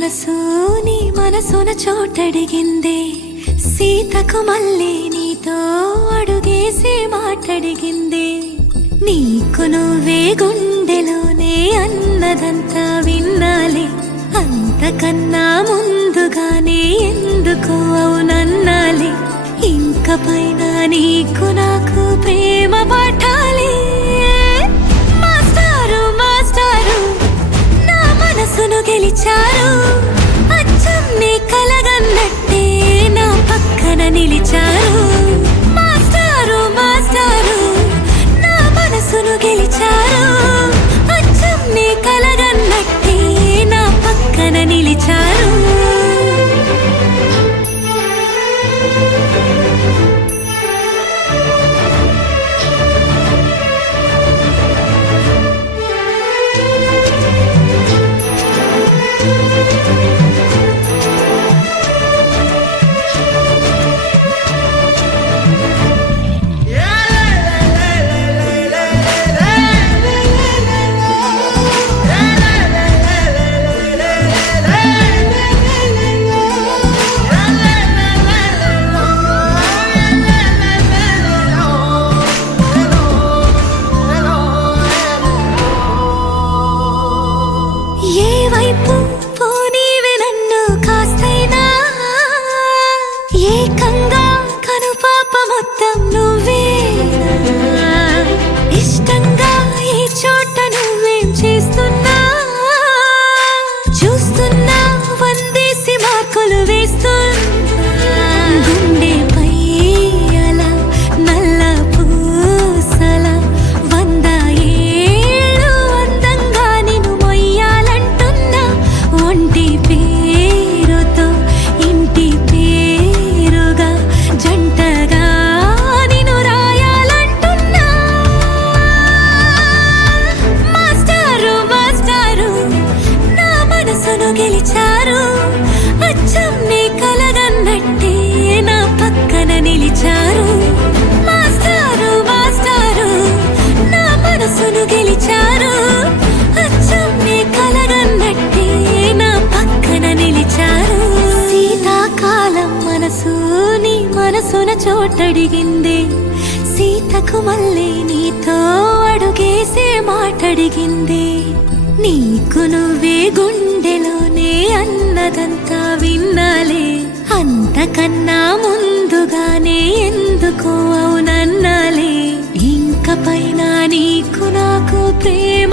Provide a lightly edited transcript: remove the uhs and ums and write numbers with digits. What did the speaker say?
మనసు నీ మనసున చోటడిగిందే, సీతకు మళ్ళీ నీతో అడుగేసి మాటడిగిందే. నీకు నువ్వే గుండెలోనే అన్నదంతా విన్నాలే, అంతకన్నా ముందుగానే ఎందుకు అవునన్నాలే. ఇంక పైన నీకు నాకు ప్రేమ పాఠాలే. మాస్టారు మాస్టారు నా మనసును గెలిచారు, అచ్చం నీ కలగన్నట్టే నా పక్కన నిలిచారు. మాస్టారు మాస్టారు నా మనసును గెలిచారు, అచ్చం నీ కలగన్నట్టే నా పక్కన నిలిచారు. ఏ వైపు పోనీవి నన్ను కాస్తైనా, ఏకంగా కనుపాప మొత్తం నువ్వేనా. ఇష్టంగా ఏ చోట నువ్వేం చేస్తున్నా, చూస్తున్నా వందేసి మార్కులు వేస్తున్నా. గుండెపై అలా నల్ల పూసల 100 ఏళ్ళు అందంగా నిన్ను మొయ్యాలంటున్నా. ఒంటి పేరుతో ఇంటి పేరుగా జంటగా నిన్ను రాయాలంటున్నా. మాస్టారు మాస్టారు నా మనసును గెలిచారు, అచ్చం నీ కలగన్నట్టే నా పక్కన నిలిచారు. మాస్టారు మాస్టారు నా మనసును గెలిచారు, అచ్చం నీ కలగన్నట్టే నా పక్కన నిలిచారు. శీతాకాలం మనసు నీ మనసున చోటడిగిందే, సీతకు మళ్ళీ నీతో అడుగేసే మాటడిగిందే. నీకు నువ్వే గుండెలోనే అన్నదంతా విన్నాలే, అంతకన్నా ముందుగానే ఎందుకు అవునన్నాలే. ఇంక పైన నీకు నాకు ప్రేమ